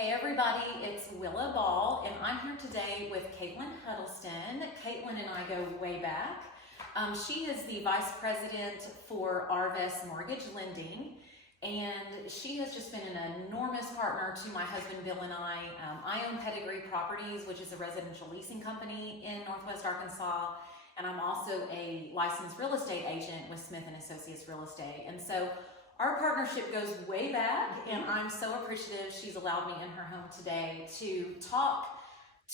Hey everybody, it's Willa Ball, and I'm here today with Caitlin Huddleston. Caitlin and I go way back. She is the Vice President for Arvest Mortgage Lending, and she has just been an enormous partner to my husband Bill and I. I own Pedigree Properties, which is a residential leasing company in Northwest Arkansas, and I'm also a licensed real estate agent with Smith & Associates Real Estate. And so our partnership goes way back, and I'm so appreciative she's allowed me in her home today to talk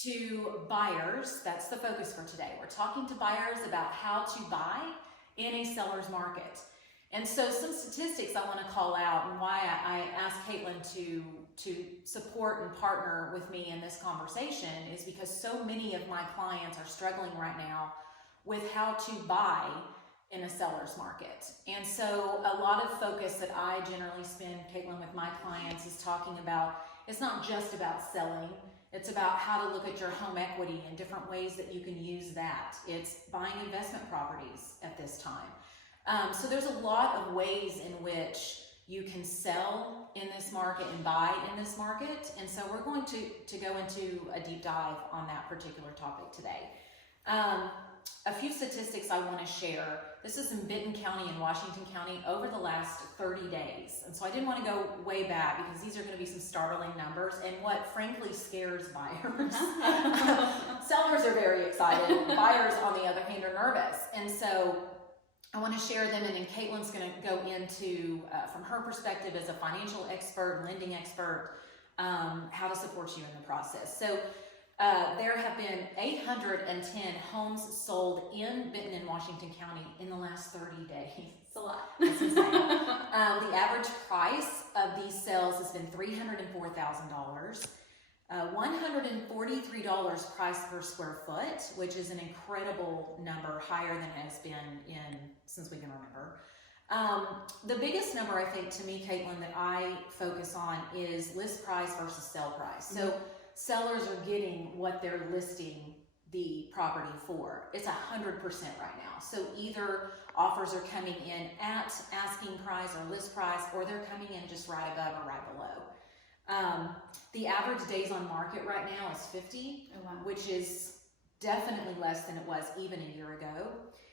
to buyers. That's the focus for today. We're talking to buyers about how to buy in a seller's market. And so some statistics I want to call out, and why I asked Caitlin to support and partner with me in this conversation is because so many of my clients are struggling right now with how to buy in a seller's market. And so a lot of focus that I generally spend, Caitlin, with my clients is talking about, it's not just about selling, it's about how to look at your home equity and different ways that you can use that. It's buying investment properties at this time. So there's a lot of ways in which you can sell in this market and buy in this market. And so we're going to go into a deep dive on that particular topic today. A few statistics I want to share. This is in Benton County and Washington County over the last 30 days. And so I didn't want to go way back because these are going to be some startling numbers and what frankly scares buyers. Sellers are very excited. Buyers, on the other hand, are nervous. And so I want to share them, and then Caitlin's going to go into, from her perspective as a financial expert, lending expert, how to support you in the process. So there have been 810 homes sold in Benton and Washington County in the last 30 days. It's a lot. That's insane. The average price of these sales has been $304,000. $143 price per square foot, which is an incredible number, higher than it has been since we can remember. The biggest number, I think, to me, Caitlin, that I focus on is list price versus sell price. So sellers are getting what they're listing the property for. It's 100% right now. So either offers are coming in at asking price or list price, or they're coming in just right above or right below. The average days on market right now is 50, which is definitely less than it was even a year ago.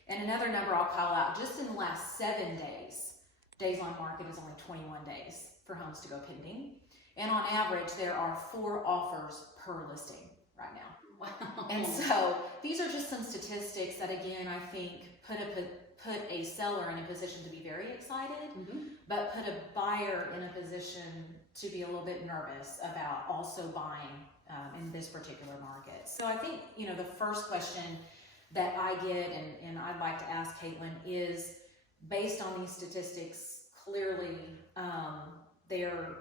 And another number I'll call out, just in the last 7 days, days on market is only 21 days for homes to go pending. And on average, there are 4 offers per listing right now. Wow. And so these are just some statistics that, again, I think put a seller in a position to be very excited, but put a buyer in a position to be a little bit nervous about also buying in this particular market. So I think, the first question that I get, and I'd like to ask Caitlin, is based on these statistics, clearly they're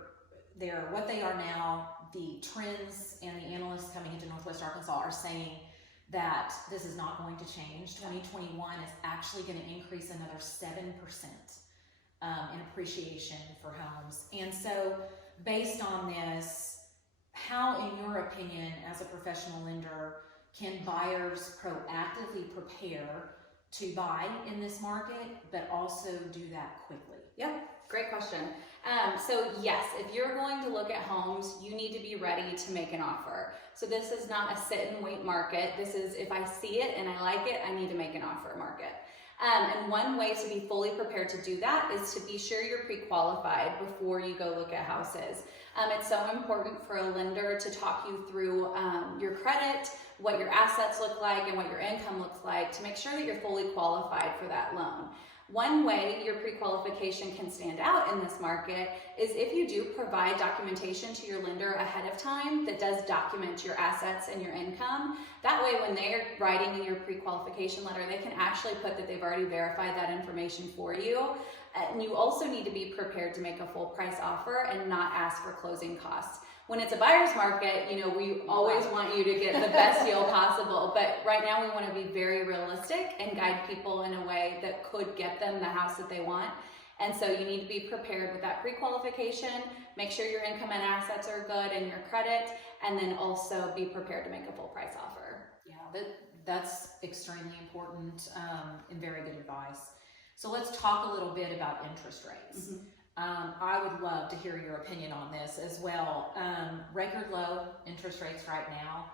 what they are now. The trends and the analysts coming into Northwest Arkansas are saying that this is not going to change. 2021 is actually going to increase another 7% in appreciation for homes. And so based on this, how, in your opinion, as a professional lender, can buyers proactively prepare to buy in this market, but also do that quickly? Yeah, great question. So yes, if you're going to look at homes, you need to be ready to make an offer. So this is not a sit and wait market. This is, if I see it and I like it, I need to make an offer market. And one way to be fully prepared to do that is to be sure you're pre-qualified before you go look at houses. It's so important for a lender to talk you through your credit, what your assets look like, and what your income looks like to make sure that you're fully qualified for that loan. One way your pre-qualification can stand out in this market is if you do provide documentation to your lender ahead of time that does document your assets and your income. That way, when they're writing in your pre-qualification letter, they can actually put that they've already verified that information for you. And you also need to be prepared to make a full price offer and not ask for closing costs. When it's a buyer's market, we always want you to get the best deal possible. But right now we want to be very realistic and guide people in a way that could get them the house that they want. And so you need to be prepared with that pre-qualification, make sure your income and assets are good and your credit, and then also be prepared to make a full price offer. Yeah, that's extremely important and very good advice. So let's talk a little bit about interest rates. I would love to hear your opinion on this as well. Record low interest rates right now.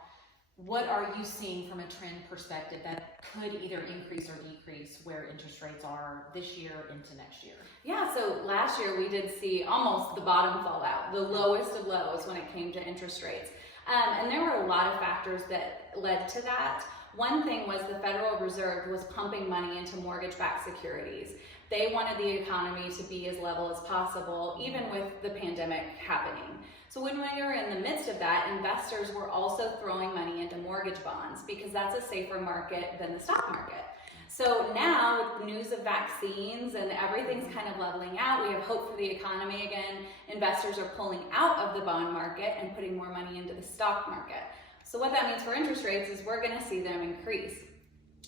What are you seeing from a trend perspective that could either increase or decrease where interest rates are this year into next year? Yeah, so last year we did see almost the bottom fall out, the lowest of lows when it came to interest rates. And there were a lot of factors that led to that. One thing was the Federal Reserve was pumping money into mortgage-backed securities. They wanted the economy to be as level as possible, even with the pandemic happening. So when we were in the midst of that, investors were also throwing money into mortgage bonds because that's a safer market than the stock market. So now with the news of vaccines and everything's kind of leveling out, we have hope for the economy again. Investors are pulling out of the bond market and putting more money into the stock market. So what that means for interest rates is we're going to see them increase.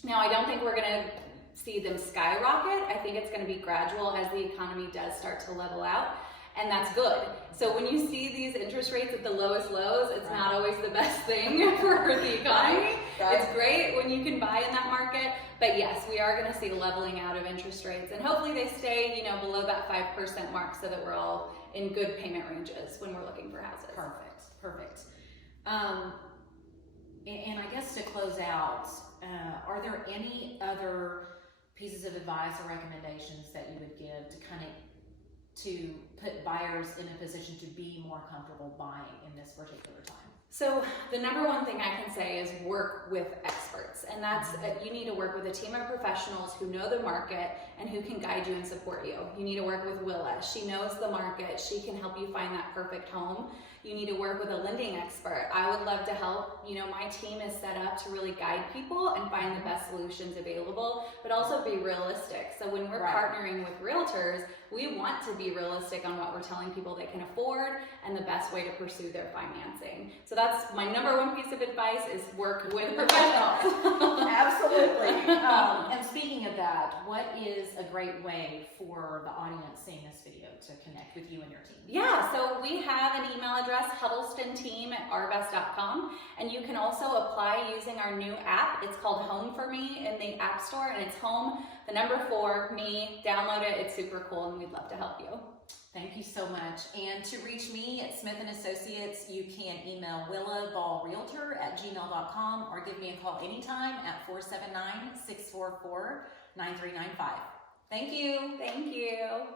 Now, I don't think we're going to see them skyrocket. I think it's going to be gradual as the economy does start to level out. And that's good. So when you see these interest rates at the lowest lows, it's not always the best thing for the economy. It's great when you can buy in that market. But yes, we are going to see a leveling out of interest rates. And hopefully they stay, below that 5% mark so that we're all in good payment ranges when we're looking for houses. Perfect. And I guess to close out, are there any other pieces of advice or recommendations that you would give to put buyers in a position to be more comfortable buying in this particular time? So the number one thing I can say is work with experts, and that's you need to work with a team of professionals who know the market and who can guide you and support you. You need to work with Willa. She knows the market. She can help you find that perfect home. You need to work with a lending expert. I would love to help. My team is set up to really guide people and find the best solutions available, but also be realistic. So when we're partnering with realtors, we want to be realistic on what we're telling people they can afford and the best way to pursue their financing. So that's my number one piece of advice is work with professionals. Absolutely. And speaking of that, what is a great way for the audience seeing this video to connect with you and your team? Yeah, so we have an email address, huddlestonteam@arvest.com, and you can also apply using our new app. It's called Home for Me in the App Store, and it's Home, the number 4, me. Download it. It's super cool, and we'd love to help you. Thank you so much. And to reach me at Smith & Associates, you can email willaballrealtor@gmail.com or give me a call anytime at 479-644-9395. Thank you. Thank you.